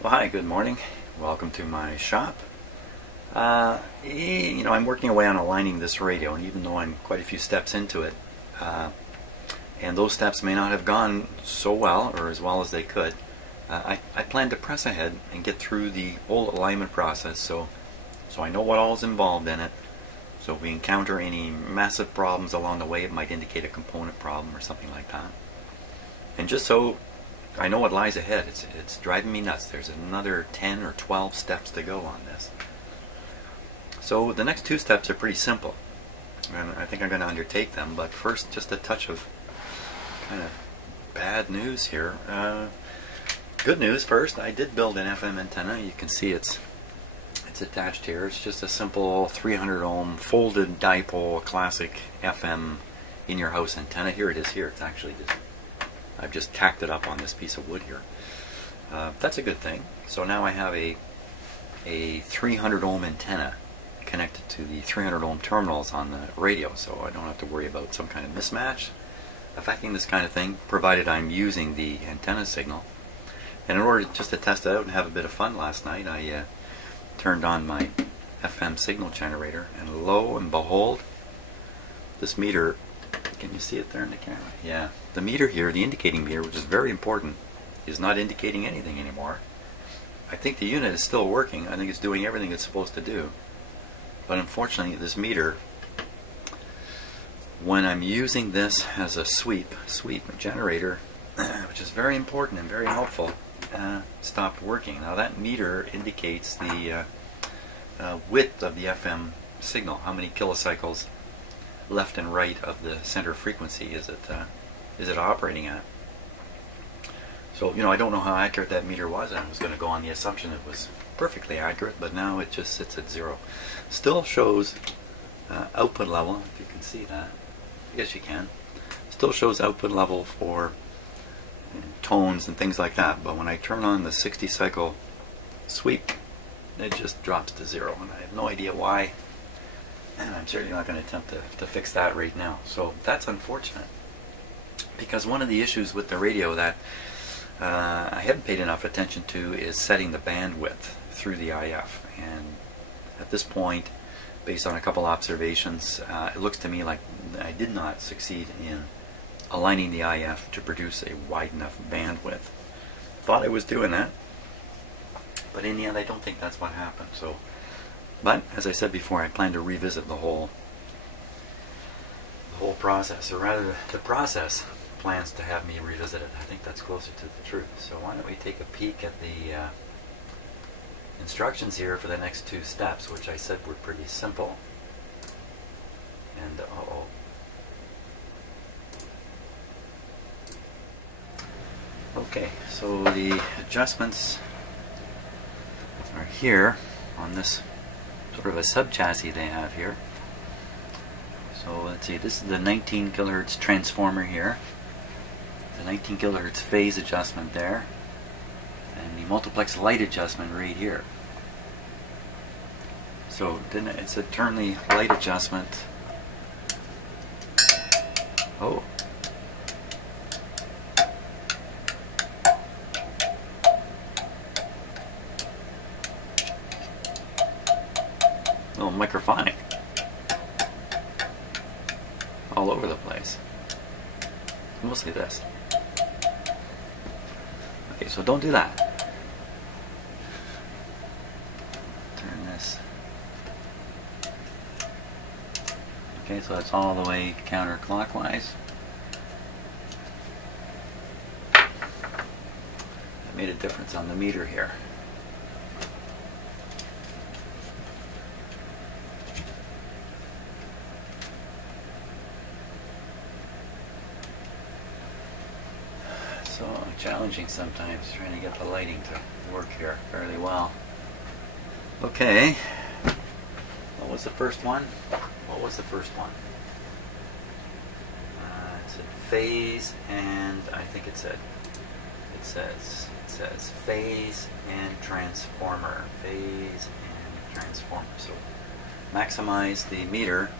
Well, hi, good morning. Welcome to my shop. I'm working away on aligning this radio, and even though I'm quite a few steps into it, and those steps may not have gone so well or as well as they could, I plan to press ahead and get through the whole alignment process so I know what all is involved in it. So if we encounter any massive problems along the way, it might indicate a component problem or something like that. And just so I know what lies ahead, it's driving me nuts. There's another 10 or 12 steps to go on this. So the next two steps are pretty simple, and I think I'm going to undertake them. But first, just a touch of kind of bad news here. Good news first. I did build an FM antenna. You can see it's attached here. It's just a simple 300 ohm folded dipole classic FM in your house antenna. Here it is. Here it's actually just, I've just tacked it up on this piece of wood here. That's a good thing. So now I have a 300 ohm antenna connected to the 300 ohm terminals on the radio, so I don't have to worry about some kind of mismatch affecting this kind of thing, provided I'm using the antenna signal. And in order just to test it out and have a bit of fun last night, I turned on my FM signal generator, and lo and behold, this meter, can you see it there in the camera? Yeah, the meter here, the indicating meter, which is very important, is not indicating anything anymore. I think the unit is still working. I think it's doing everything it's supposed to do. But unfortunately, this meter, when I'm using this as a sweep generator, which is very important and very helpful, stopped working. Now that meter indicates the width of the FM signal, how many kilocycles left and right of the center frequency is it operating at. So, I don't know how accurate that meter was. I was going to go on the assumption it was perfectly accurate, but now it just sits at 0. Still shows output level, if you can see that. Yes, you can. Still shows output level for tones and things like that, but when I turn on the 60 cycle sweep, it just drops to 0, and I have no idea why, and I'm certainly not going to attempt to fix that right now. So that's unfortunate, because one of the issues with the radio that I haven't paid enough attention to is setting the bandwidth through the IF, and at this point, based on a couple observations, it looks to me like I did not succeed in aligning the IF to produce a wide enough bandwidth. Thought I was doing that, but in the end I don't think that's what happened. So, but as I said before, I plan to revisit the whole process, or rather the process plans to have me revisit it. I think that's closer to the truth. So why don't we take a peek at the instructions here for the next two steps, which I said were pretty simple. And okay, so the adjustments are here on this sort of a sub-chassis they have here. So let's see, this is the 19 kilohertz transformer here, the 19 kilohertz phase adjustment there, and the multiplex light adjustment right here. So it's a turn the light adjustment. Oh. Little microphonic all over the place. Mostly this. Okay, so don't do that. Turn this. Okay, so that's all the way counterclockwise. That made a difference on the meter here. So challenging sometimes trying to get the lighting to work here fairly well. Okay, what was the first one? What was the first one? It said phase, and I think it says phase and transformer. Phase and transformer. So maximize the meter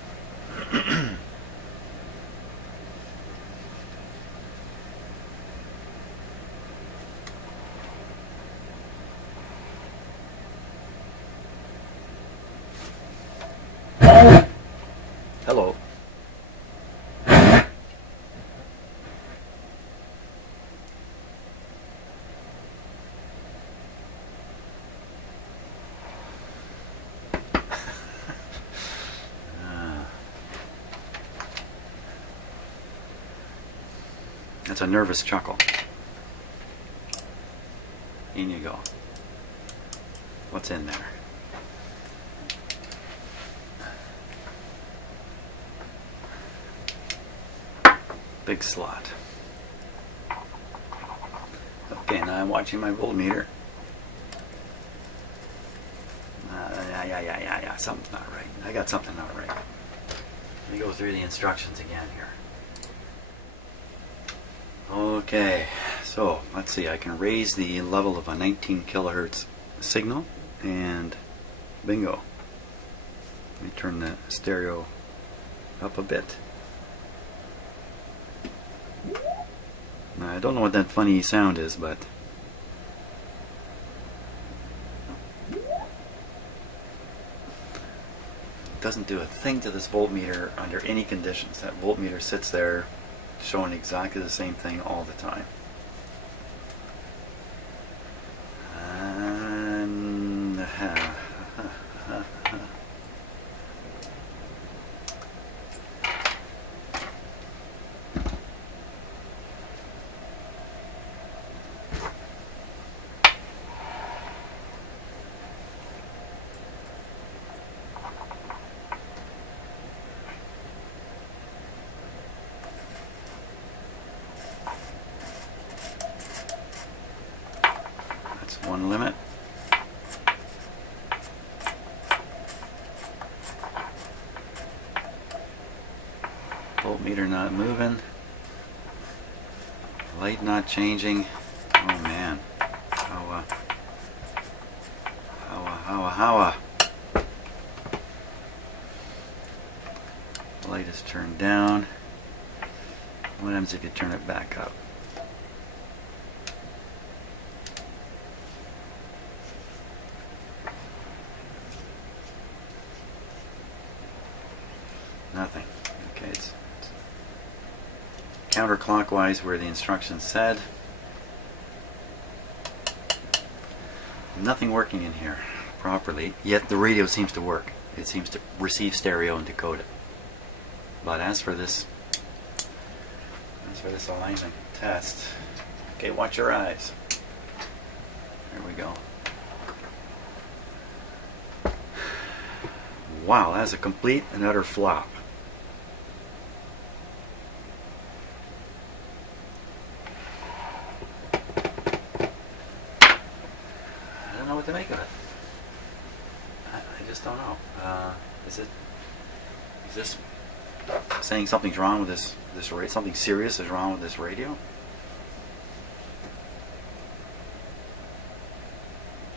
it's a nervous chuckle. In you go. What's in there? Big slot. Okay, now I'm watching my voltmeter. Yeah, something's not right. I got something not right. Let me go through the instructions again here. Okay, so let's see, I can raise the level of a 19 kilohertz signal, and bingo. Let me turn the stereo up a bit. Now, I don't know what that funny sound is, but it doesn't do a thing to this voltmeter under any conditions. That voltmeter sits there showing exactly the same thing all the time. And one limit. Voltmeter not moving. Light not changing. Oh man. How light is turned down. What happens if you turn it back up? Nothing. Okay, it's counterclockwise where the instructions said. Nothing working in here properly, yet the radio seems to work. It seems to receive stereo and decode it. But as for this alignment test, okay, watch your eyes. There we go. Wow, that's a complete and utter flop. I don't know what to make of it. I just don't know. Is this saying something's wrong with this radio? Something serious is wrong with this radio?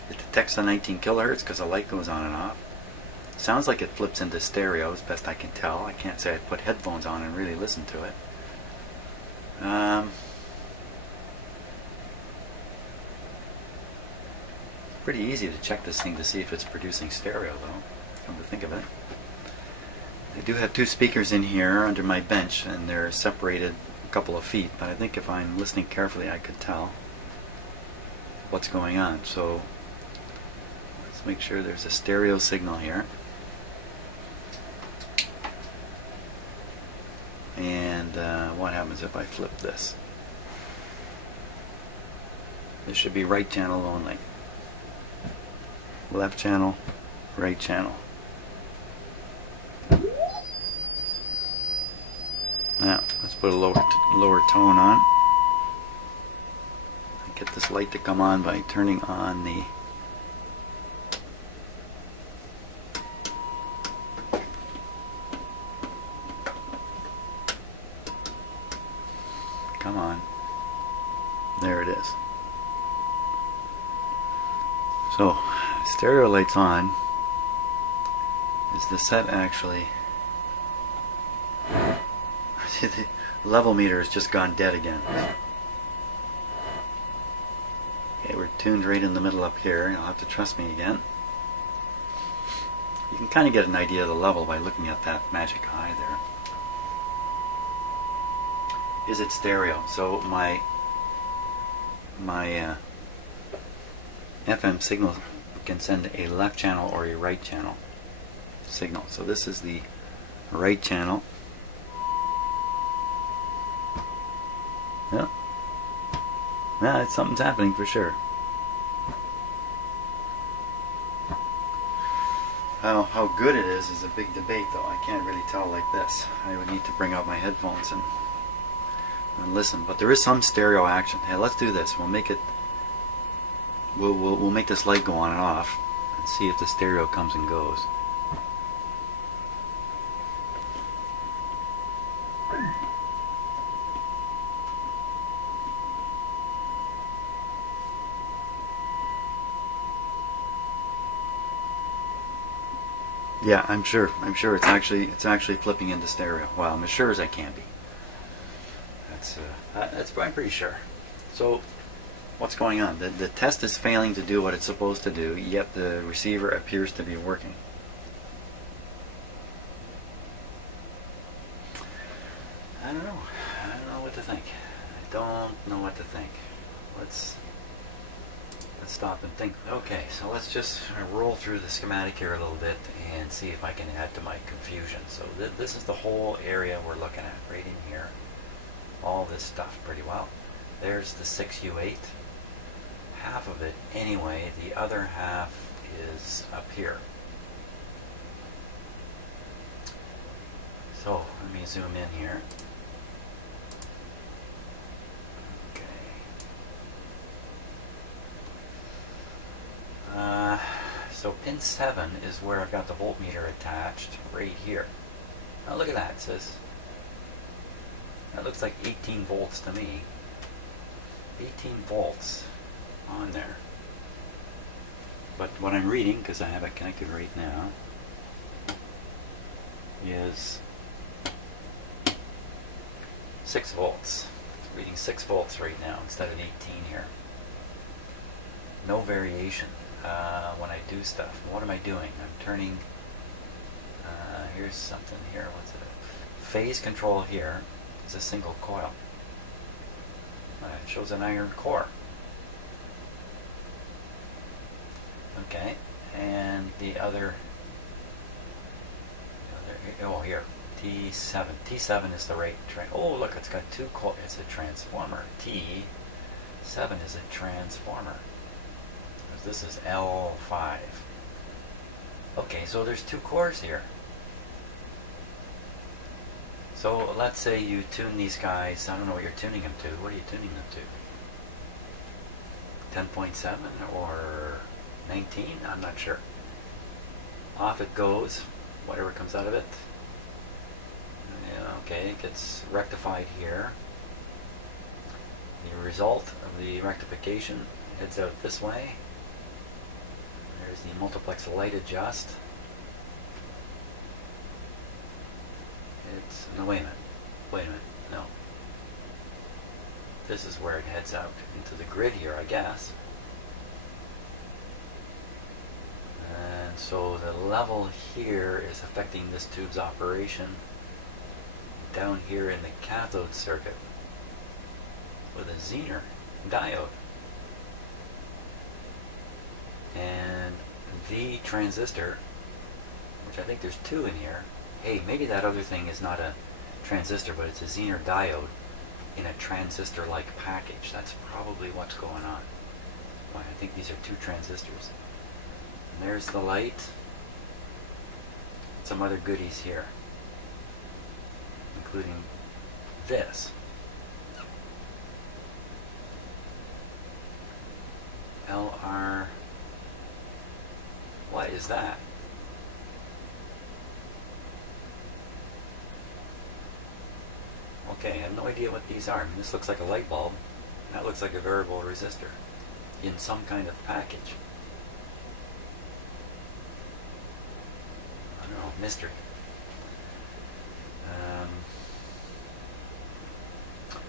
It detects the 19 kilohertz because the light goes on and off. Sounds like it flips into stereo, as best I can tell. I can't say I put headphones on and really listen to it. Pretty easy to check this thing to see if it's producing stereo, though, come to think of it. I do have two speakers in here under my bench, and they're separated a couple of feet, but I think if I'm listening carefully I could tell what's going on. So let's make sure there's a stereo signal here. And what happens if I flip this? This should be right channel only. Left channel, right channel. Now, let's put a lower tone on. Get this light to come on by turning on the come on. There it is. So, stereo light's on. Is the set actually... See, the level meter has just gone dead again. Okay, we're tuned right in the middle up here. You'll have to trust me again. You can kind of get an idea of the level by looking at that magic eye there. Is it stereo? So my FM signal can send a left channel or a right channel signal. So this is the right channel. Yeah. Yeah, something's happening for sure. How good it is a big debate, though. I can't really tell like this. I would need to bring out my headphones and listen. But there is some stereo action. Hey, let's do this. We'll make it. We'll make this light go on and off, and see if the stereo comes and goes. Yeah, I'm sure it's actually flipping into stereo. Well, I'm as sure as I can be. That's I'm pretty sure. So, what's going on? The test is failing to do what it's supposed to do, yet the receiver appears to be working. I don't know. I don't know what to think. I don't know what to think. Let's stop and think. Okay, so let's just roll through the schematic here a little bit and see if I can add to my confusion. So this is the whole area we're looking at right in here. All this stuff pretty well. There's the 6U8. Half of it anyway. The other half is up here. So let me zoom in here. So pin 7 is where I've got the voltmeter attached right here. Now look at that. It says, that looks like 18 volts to me. 18 volts on there. But what I'm reading, because I have it connected right now, is 6 volts. It's reading 6 volts right now instead of 18 here. No variation when I do stuff. What am I doing? I'm turning, here's something here, what's it? Phase control here is a single coil. It shows an iron core. Okay, and the other oh here, T7. T7 is the rate train. Oh look, it's got two coils. It's a transformer. T7 is a transformer. This is L5. Okay, so there's two cores here. So let's say you tune these guys. I don't know what you're tuning them to. What are you tuning them to? 10.7 or 19? I'm not sure. Off it goes. Whatever comes out of it. Yeah, okay, it gets rectified here. The result of the rectification heads out this way. There's the multiplex light adjust. It's, no, wait a minute, no. This is where it heads out into the grid here, I guess. And so the level here is affecting this tube's operation down here in the cathode circuit with a Zener diode. And the transistor, which I think there's two in here. Hey, maybe that other thing is not a transistor, but it's a Zener diode in a transistor-like package. That's probably what's going on. Well, I think these are two transistors. And there's the light. Some other goodies here, including this. LR. What is that? Okay, I have no idea what these are. I mean, this looks like a light bulb. That looks like a variable resistor in some kind of package. I don't know, mystery.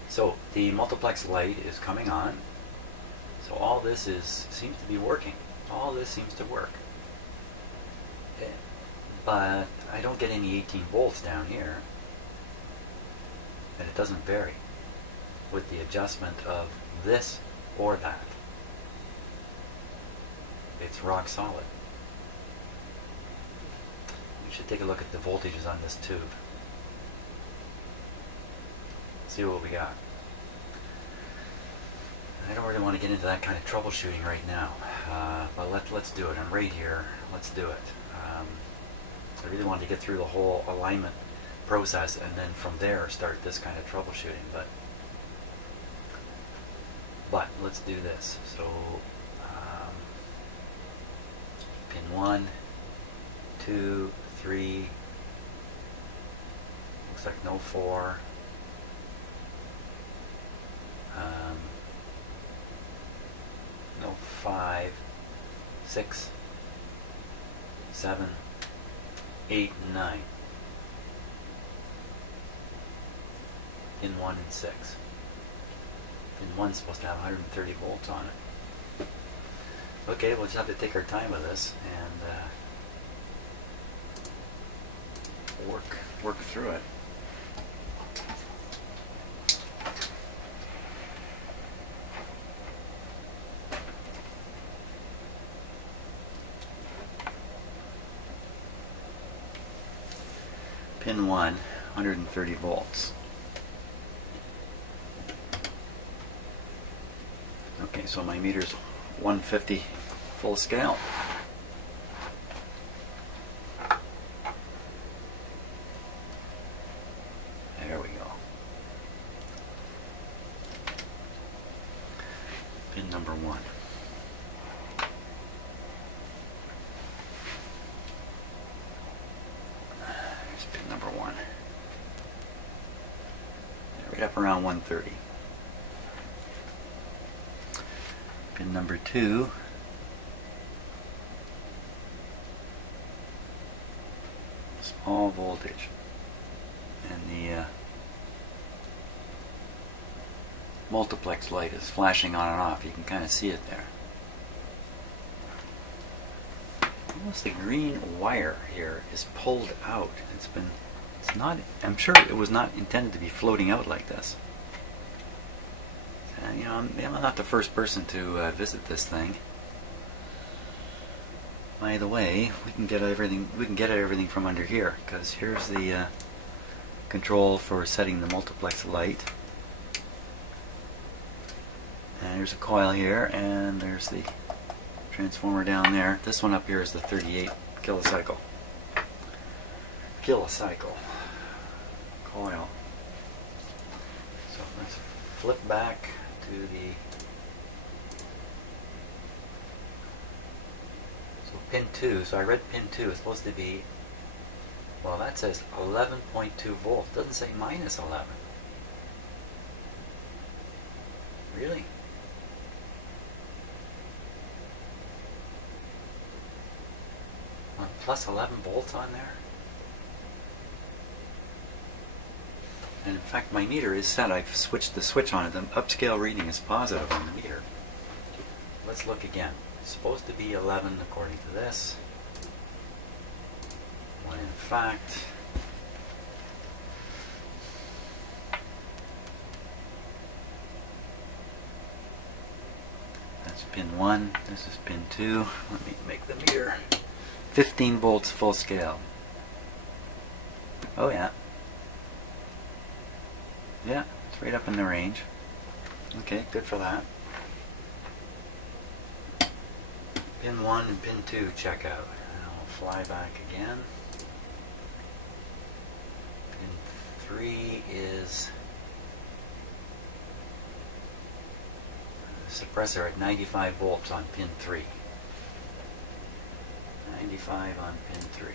So the multiplex light is coming on. So all this seems to be working. All this seems to work. But I don't get any 18 volts down here. And it doesn't vary with the adjustment of this or that. It's rock solid. We should take a look at the voltages on this tube. See what we got. I don't really want to get into that kind of troubleshooting right now, but let's do it. I'm right here. Let's do it. I really wanted to get through the whole alignment process and then from there start this kind of troubleshooting, but let's do this. So pin 1, 2, 3, looks like no 4, no 5, 6, 7, 8, and 9. Pin 1 and 6. Pin 1 is supposed to have 130 volts on it. Okay, we'll just have to take our time with this and work through it. Pin 1, 130 volts. Okay, so my meter's 150 full scale. There we go. Pin number 1. There's pin number 1. Right up around 130. Pin number 2. Small voltage. And the multiplex light is flashing on and off. You can kind of see it there. Almost the green wire here is pulled out. It's not, I'm sure it was not intended to be floating out like this. And, you know, I'm not the first person to visit this thing. By the way, we can get at everything from under here, because here's the control for setting the multiplex light. And there's a coil here, and there's the transformer down there. This one up here is the 38 kilocycle coil. So let's flip back to the pin 2. So I read pin 2 is supposed to be, well, that says 11.2 volts. Doesn't say minus 11. Really? Plus 11 volts on there? And in fact, my meter is set. I've switched the switch on it. The upscale reading is positive on the meter. Let's look again. It's supposed to be 11 according to this. When in fact, that's pin 1. This is pin 2. Let me make the meter 15 volts full scale. Oh yeah. Yeah, it's right up in the range. Okay, good for that. Pin 1 and pin 2 check out. And I'll fly back again. Pin 3 is the suppressor at 95 volts on pin 3. 95 on pin 3.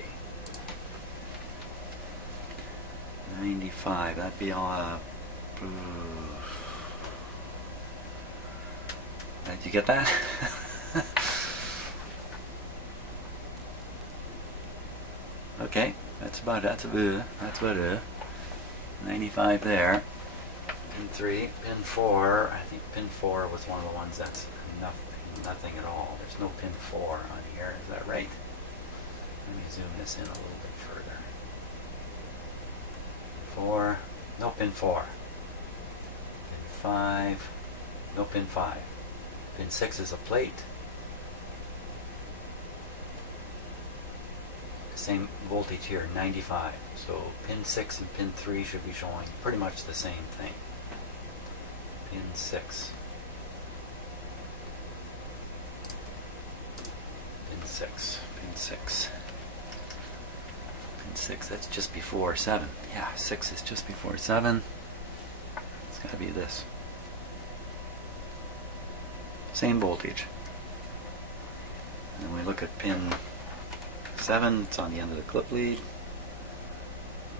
95, that'd be all did you get that? Okay, that's about it. 95 there. Pin 3, pin 4. I think pin 4 was one of the ones that's nothing at all. There's no pin 4 on here. Is that right? Let me zoom this in a little bit further. 4, no pin 4. Pin 5, no pin 5. Pin 6 is a plate. Same voltage here, 95. So pin 6 and pin 3 should be showing pretty much the same thing. Pin 6. 6. Pin 6. Pin 6, that's just before 7. Yeah, 6 is just before 7. It's got to be this. Same voltage. And we look at pin 7, it's on the end of the clip lead.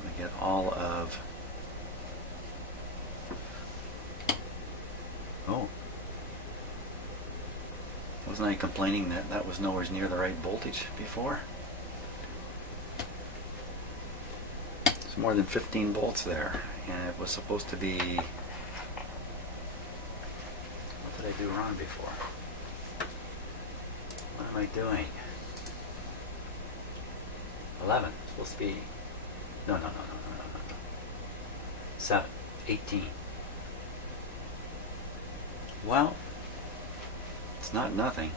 We get all of... Oh. Wasn't I complaining that that was nowhere near the right voltage before? It's more than 15 volts there, and it was supposed to be... What did I do wrong before? What am I doing? 11. It's supposed to be... No. 7. 18. Well, it's not nothing.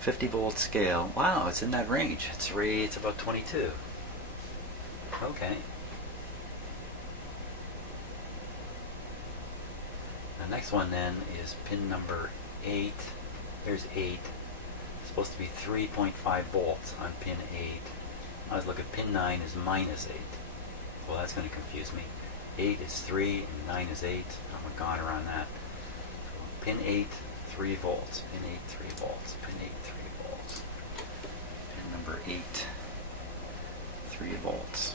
50 volt scale. Wow, it's in that range. It's about 22. Okay. The next one then is pin number 8. Here's 8. It's supposed to be 3.5 volts on pin 8. I was looking at pin 9 is minus 8. Well, that's going to confuse me. 8 is 3 and 9 is 8. I'm gone around that. So pin 8, 3 volts. Pin 8, 3 volts. Pin 8, 3 volts. Pin number 8, 3 volts.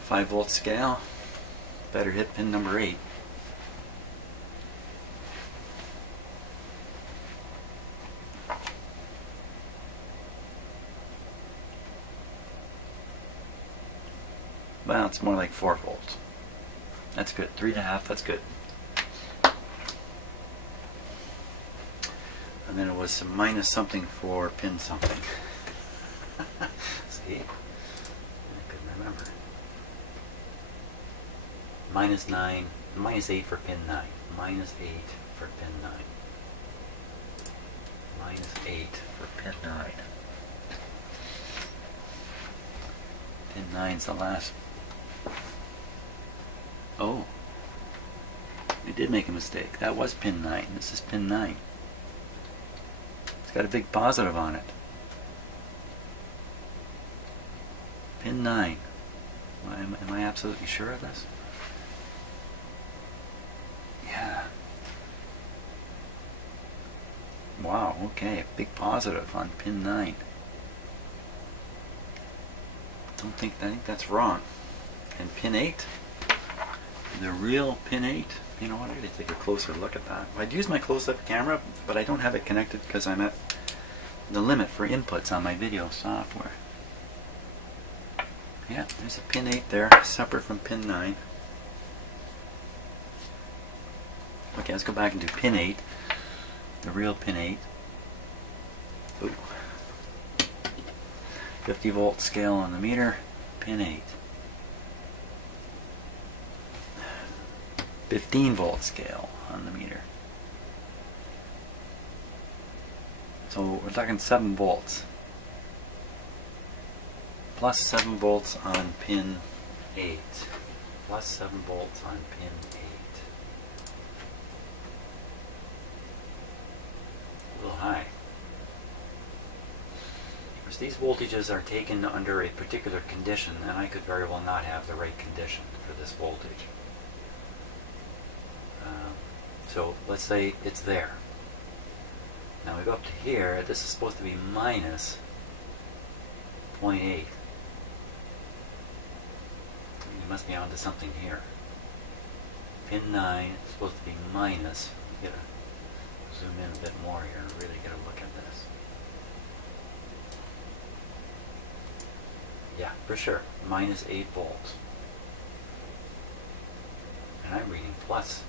5 volt scale. Better hit pin number 8. Well, it's more like 4 volts. That's good. 3.5, that's good. And then it was some minus something for pin something. See? I couldn't remember. Minus 9, minus 8 for pin 9. Minus 8 for pin 9. Minus 8 for pin 9. Pin 9's the last. Oh, I did make a mistake. That was pin 9. This is pin 9. It's got a big positive on it. Pin 9. Am I absolutely sure of this? Yeah. Wow, okay. Big positive on pin 9. I think that's wrong. And pin 8, the real pin 8, you know what, I gotta take a closer look at that. I'd use my close-up camera, but I don't have it connected because I'm at the limit for inputs on my video software. Yeah, there's a pin 8 there, separate from pin 9. Okay, let's go back and do pin 8, the real pin 8. Ooh. 50 volt scale on the meter, pin 8. 15 volt scale on the meter. So we're talking 7 volts. Plus 7 volts on pin 8. Plus 7 volts on pin 8. A little high. Because these voltages are taken under a particular condition, and I could very well not have the right condition for this voltage. So let's say it's there. Now we go up to here. This is supposed to be minus 0.8. You must be onto something here. Pin 9 is supposed to be minus. You gotta zoom in a bit more here and really get a look at this. Yeah, for sure. Minus 8 volts. And I'm reading plus.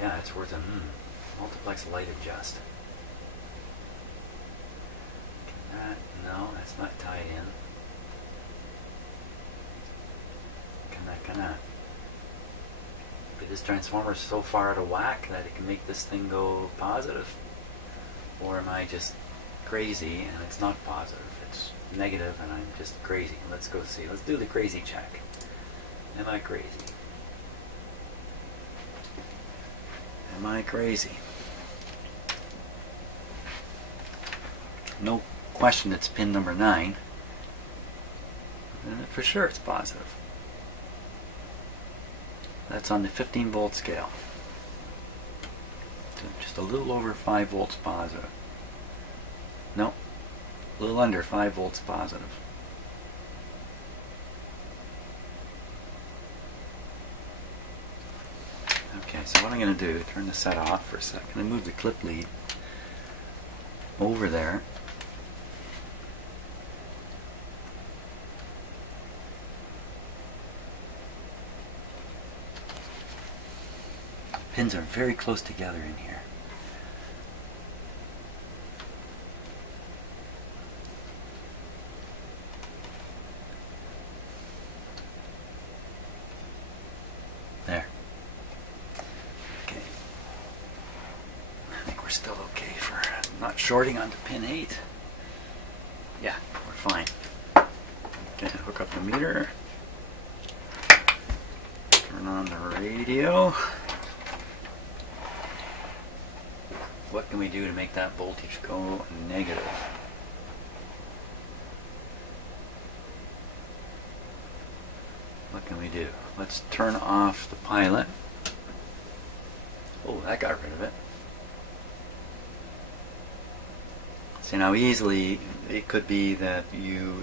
Yeah, it's worth a multiplex light adjust. Can that? No, that's not tied in. Can that? But this transformer is so far out of whack that it can make this thing go positive. Or am I just crazy and it's not positive. It's negative and I'm just crazy. Let's go see. Let's do the crazy check. Am I crazy? Am I crazy? No question it's pin number 9. For sure it's positive. That's on the 15 volt scale. So just a little over 5 volts positive. No, a little under 5 volts positive. Okay, so what I'm going to do, turn the set off for a second. I'm going to move the clip lead over there. Pins are very close together in here. There. Okay. I think we're still okay for not shorting onto pin 8. Yeah, we're fine. Okay, hook up the meter. Turn on the radio. What can we do to make that voltage go negative? What can we do? Let's turn off the pilot. Oh, that got rid of it. See, now easily it could be that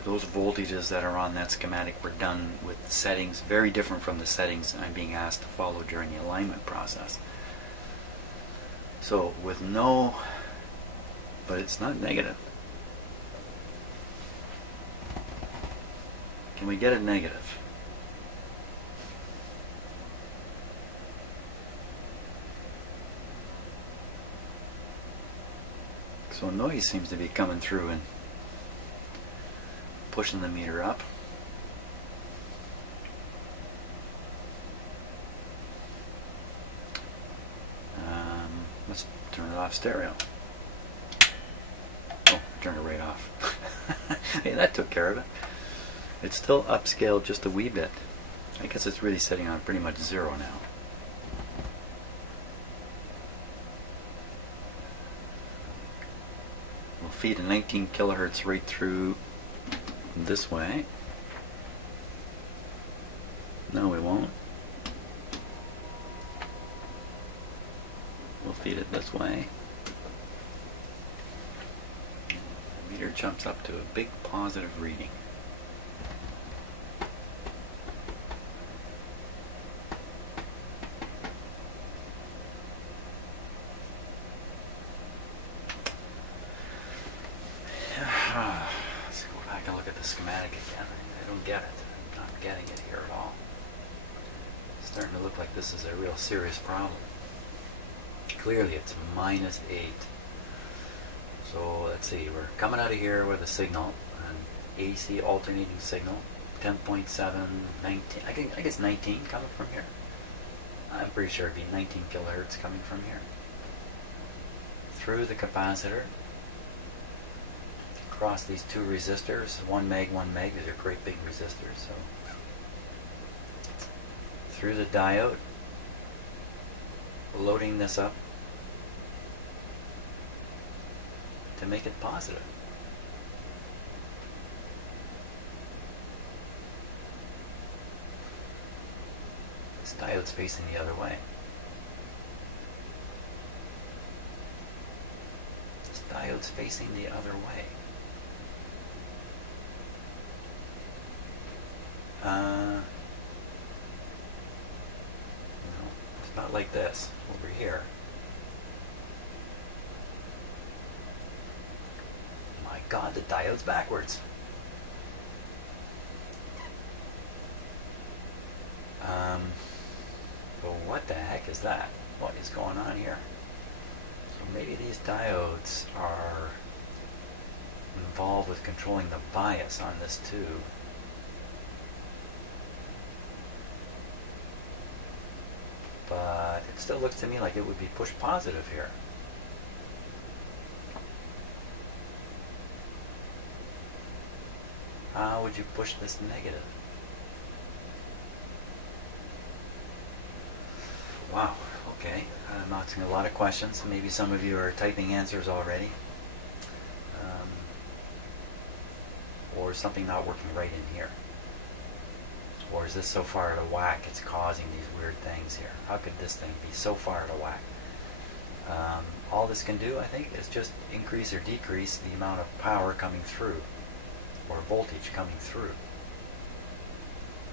those voltages that are on that schematic were done with settings very different from the settings I'm being asked to follow during the alignment process. So with no, but it's not negative. Can we get it negative? So noise seems to be coming through and pushing the meter up. Let's turn it off stereo. Oh, turn it right off. Hey, that took care of it. It's still upscaled just a wee bit. I guess it's really setting on pretty much 0 now. We'll feed a 19 kilohertz right through this way. No, we won't. We'll feed it this way. The meter jumps up to a big positive reading. Let's go back and look at the schematic again. I don't get it. I'm not getting it here at all. It's starting to look like this is a real serious problem. Clearly it's -8. So let's see, we're coming out of here with a signal, an AC alternating signal, 10.7, 19, I guess 19 coming from here. I'm pretty sure it'd be 19 kilohertz coming from here. Through the capacitor, across these two resistors, 1 meg, 1 meg, these are great big resistors. So through the diode, loading this up to make it positive. This diode's facing the other way. This diode's facing the other way. No, it's not like this over here. My God, the diode's backwards. But what the heck is that? What is going on here? So maybe these diodes are involved with controlling the bias on this tube. But it still looks to me like it would be push positive here. How would you push this negative? Wow, okay. I'm asking a lot of questions. Maybe some of you are typing answers already. Or is something not working right in here? Or is this so far out of whack it's causing these weird things here? How could this thing be so far out of whack? All this can do, I think, is just increase or decrease the amount of power coming through, or voltage coming through.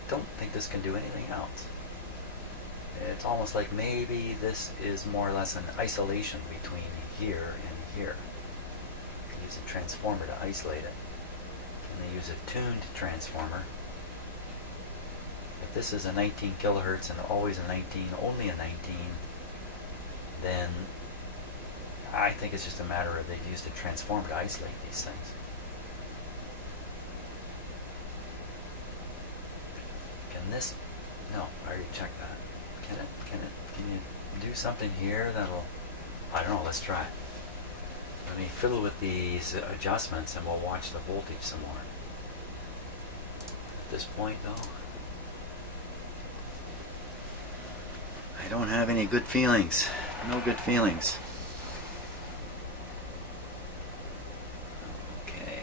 Don't think this can do anything else. It's almost like maybe this is more or less an isolation between here and here. They use a transformer to isolate it. And they use a tuned transformer. If this is a 19 kilohertz and always a 19, only a 19, then I think it's just a matter of they've used a transformer to isolate these things. Can this? No, I already checked that. Can you do something here that'll, I don't know, let's try. Let me fiddle with these adjustments and we'll watch the voltage some more. At this point though, I don't have any good feelings. No good feelings. Okay.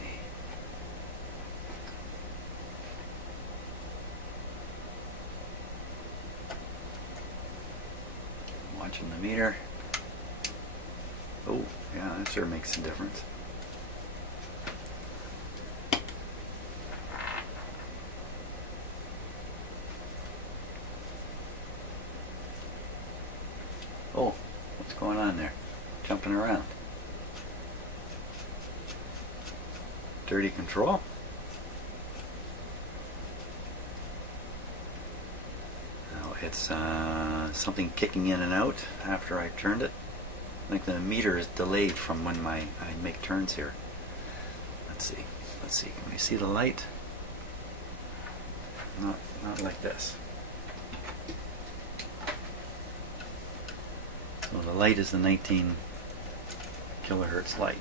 Watching the meter. Oh, yeah, that sure makes a difference. Oh, what's going on there? Jumping around. Dirty control. Now it's something kicking in and out after I turned it. I think the meter is delayed from when I make turns here. Let's see. Let's see. Can we see the light? Not like this. So the light is the 19 kilohertz light.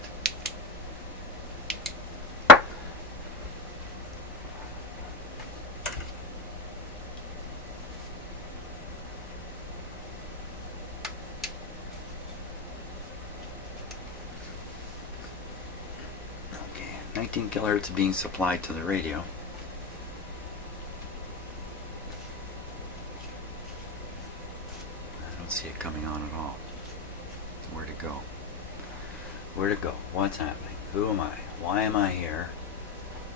Okay, 19 kilohertz being supplied to the radio. See it coming on at all. Where to go? Where to go? What's happening? Who am I? Why am I here?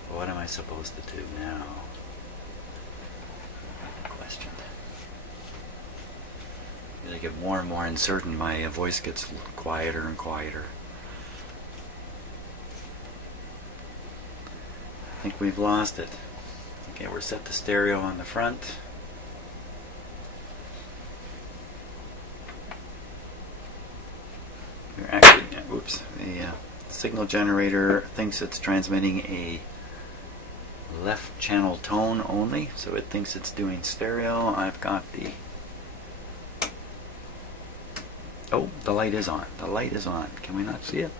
What am I supposed to do now? Question. As I get more and more uncertain, my voice gets quieter and quieter. I think we've lost it. Okay, we're set to stereo on the front. Oops, the signal generator thinks it's transmitting a left channel tone only, so it thinks it's doing stereo. I've got the... Oh, the light is on. The light is on. Can we not see it?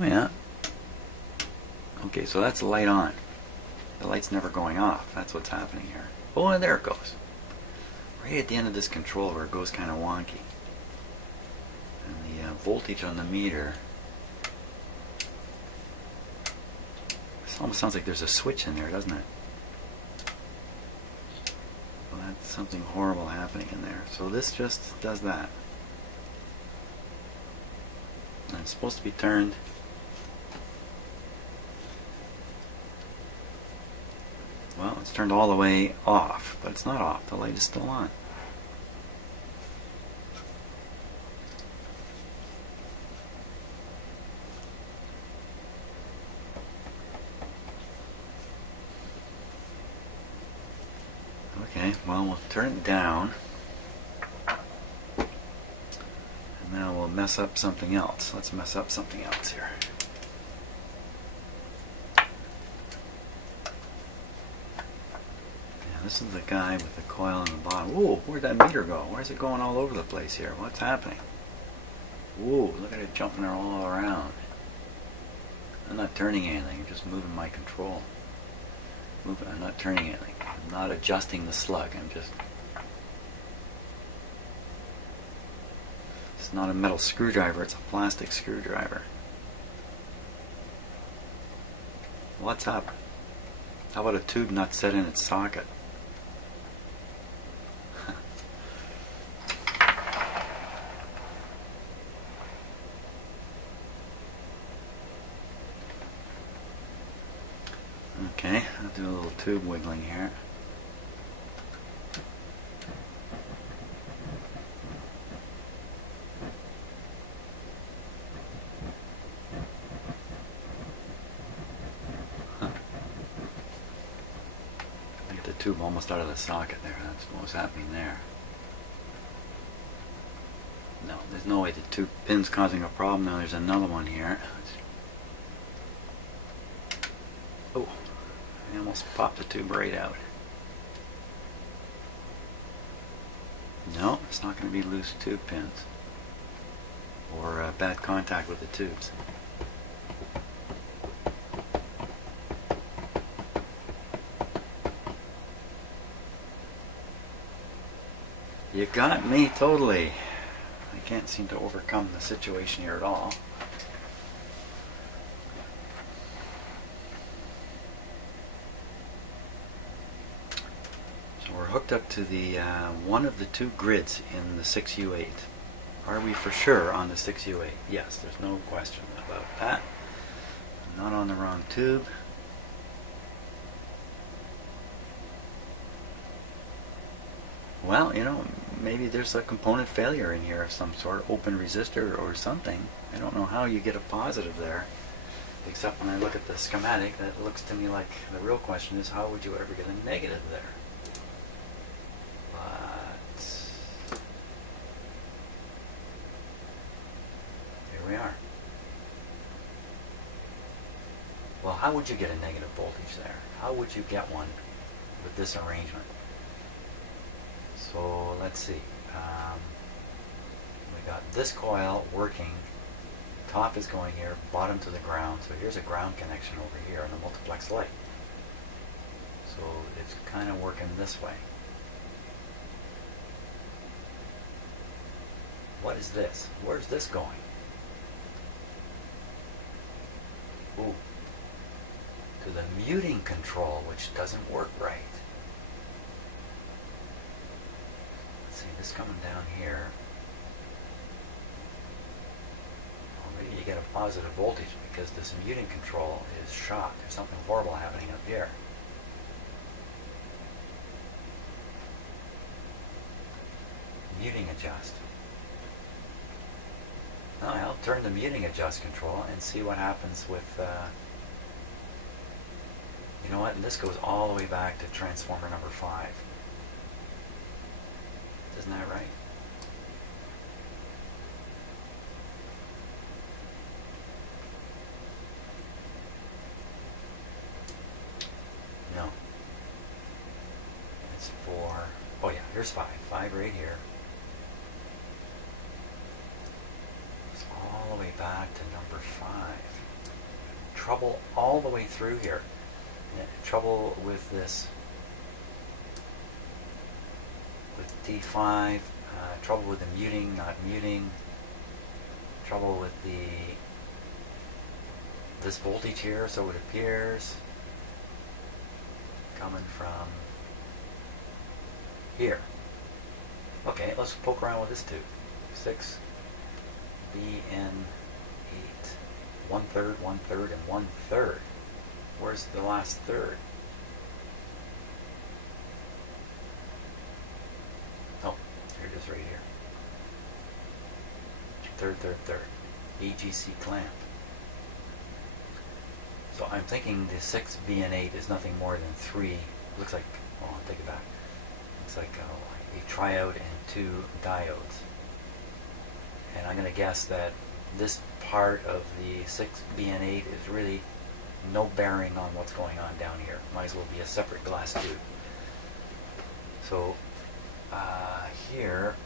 Oh yeah. Okay, so that's the light on. The light's never going off. That's what's happening here. Oh, and there it goes. Right at the end of this controller, it goes kind of wonky. And the voltage on the meter, this almost sounds like there's a switch in there, doesn't it? Well, that's something horrible happening in there. So this just does that. And it's supposed to be turned. Well, it's turned all the way off, but it's not off. The light is still on. Okay, well, we'll turn it down, and now we'll mess up something else. Let's mess up something else here. Yeah, this is the guy with the coil on the bottom. Ooh, where'd that meter go? Where's it going all over the place here? What's happening? Ooh, look at it jumping all around. I'm not turning anything, I'm just moving my control. I'm not turning anything. I'm not adjusting the slug, I'm just... It's not a metal screwdriver, it's a plastic screwdriver. What's up? How about a tube nut set in its socket? Okay, I'll do a little tube wiggling here. Get the tube almost out of the socket there. That's what was happening there. No, there's no way the tube pin's causing a problem. Now there's another one here. Oh, I almost popped the tube right out. No, it's not going to be loose tube pins or bad contact with the tubes. You got me totally. I can't seem to overcome the situation here at all. So we're hooked up to the one of the two grids in the 6U8. Are we for sure on the 6U8? Yes, there's no question about that. I'm not on the wrong tube. Well, you know, maybe there's a component failure in here of some sort, open resistor or something. I don't know how you get a positive there, except when I look at the schematic, that looks to me like the real question is, how would you ever get a negative there? But here we are. Well, how would you get a negative voltage there? How would you get one with this arrangement? So let's see. We got this coil working. Top is going here, bottom to the ground. So here's a ground connection over here on the multiplex light. So it's kind of working this way. What is this? Where's this going? Ooh. To the muting control, which doesn't work right. See this coming down here. Already you get a positive voltage because this muting control is shot. There's something horrible happening up here. Muting adjust. Now I'll turn the muting adjust control and see what happens with you know what, and this goes all the way back to transformer number 5. Isn't that right? No. It's for, oh yeah, here's 5. 5 right here. It's all the way back to number 5. Trouble all the way through here. Yeah, trouble with this. With D5, trouble with the muting, not muting, trouble with this voltage here, so it appears coming from here. Okay, let's poke around with this tube. 6 BN8, 1/3, 1/3, and 1/3. Where's the last third? Oh, here it is right here. Third. AGC clamp. So I'm thinking the 6 BN8 is nothing more than 3. Looks like, oh, I'll take it back. Looks like a triode and 2 diodes. And I'm going to guess that this part of the 6 BN8 is really no bearing on what's going on down here. Might as well be a separate glass tube. So here,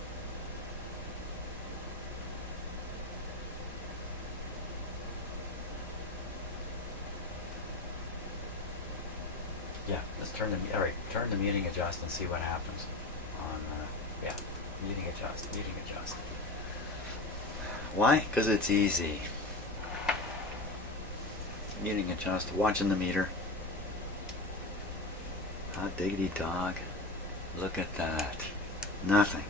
Let's turn the muting adjust and see what happens. On yeah, muting adjust, muting adjust. Why? Because it's easy. Muting adjust, watching the meter. Hot diggity dog. Look at that. Nothing.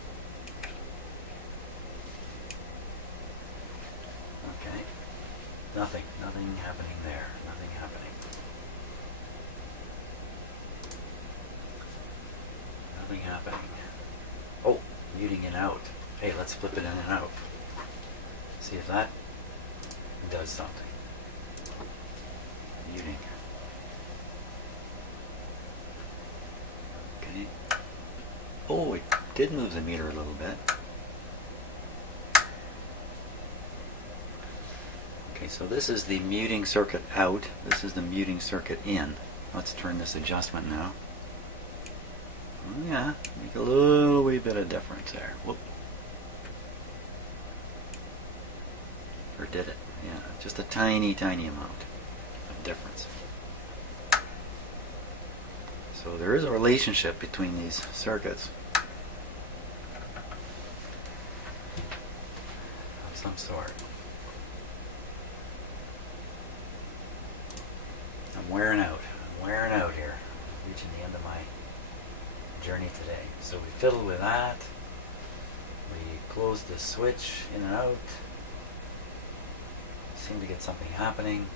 Okay. Nothing happening there. Nothing happening. Nothing happening. Oh, muting in out. Hey, let's flip it in and out. See if that does something. Muting. Okay. Oh, it did move the meter a little bit. Okay, so this is the muting circuit out. This is the muting circuit in. Let's turn this adjustment now. Oh, yeah, make a little wee bit of difference there. Whoop. Or did it? Yeah, just a tiny, tiny amount of difference. So there is a relationship between these circuits of some sort. I'm wearing out. I'm wearing out here. Reaching the end of my journey today. So we fiddle with that. We close the switch in and out. Seem to get something happening.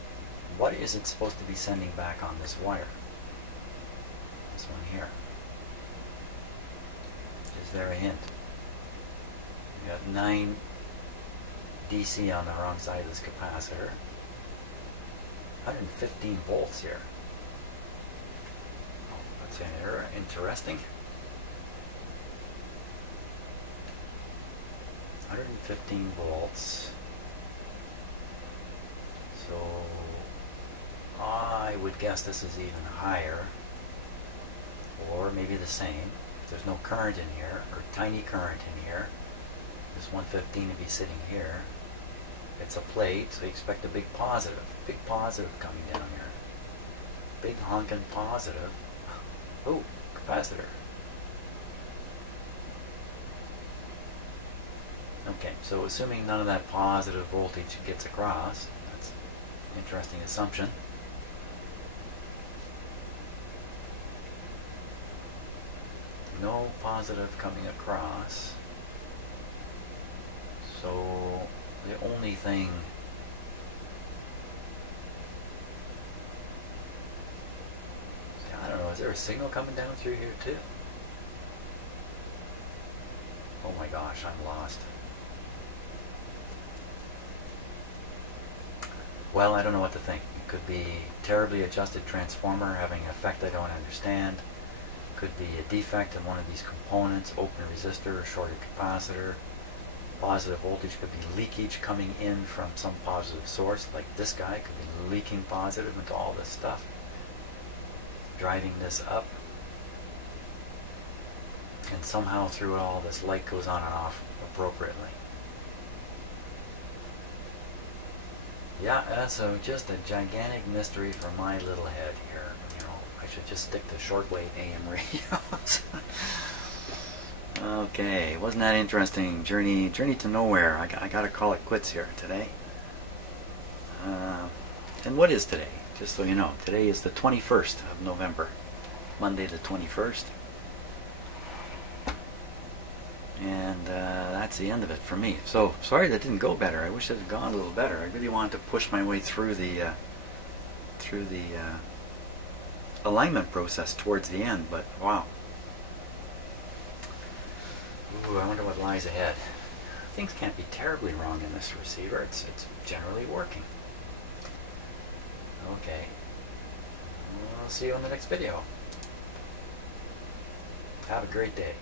What is it supposed to be sending back on this wire? This one here. Is there a hint? We got 9 DC on the wrong side of this capacitor. 115 volts here. Oh, that's an error. Interesting. 115 volts. So I would guess this is even higher, or maybe the same. There's no current in here, or tiny current in here. This 115 to be sitting here. It's a plate, so you expect a big positive coming down here. Big honking positive. Oh, capacitor. Okay, so assuming none of that positive voltage gets across, that's an interesting assumption. No positive coming across. So the only thing I don't know, is there a signal coming down through here too? Oh my gosh, I'm lost. Well, I don't know what to think. It could be terribly adjusted transformer having an effect I don't understand. Could be a defect in one of these components, open resistor, shorted capacitor. Positive voltage could be leakage coming in from some positive source, like this guy could be leaking positive into all this stuff, driving this up. And somehow through it all, this light goes on and off appropriately. Yeah, that's just a gigantic mystery for my little head here. You know, I should just stick to shortwave AM radios. Okay, wasn't that interesting? Journey to nowhere. I gotta call it quits here today. And what is today? Just so you know, today is the 21st of November, Monday the 21st. And that's the end of it for me. So sorry that didn't go better. I wish it had gone a little better. I really wanted to push my way through the alignment process towards the end, but wow. Ooh, I wonder what lies ahead. Things can't be terribly wrong in this receiver. It's generally working. Okay. I'll see you in the next video. Have a great day.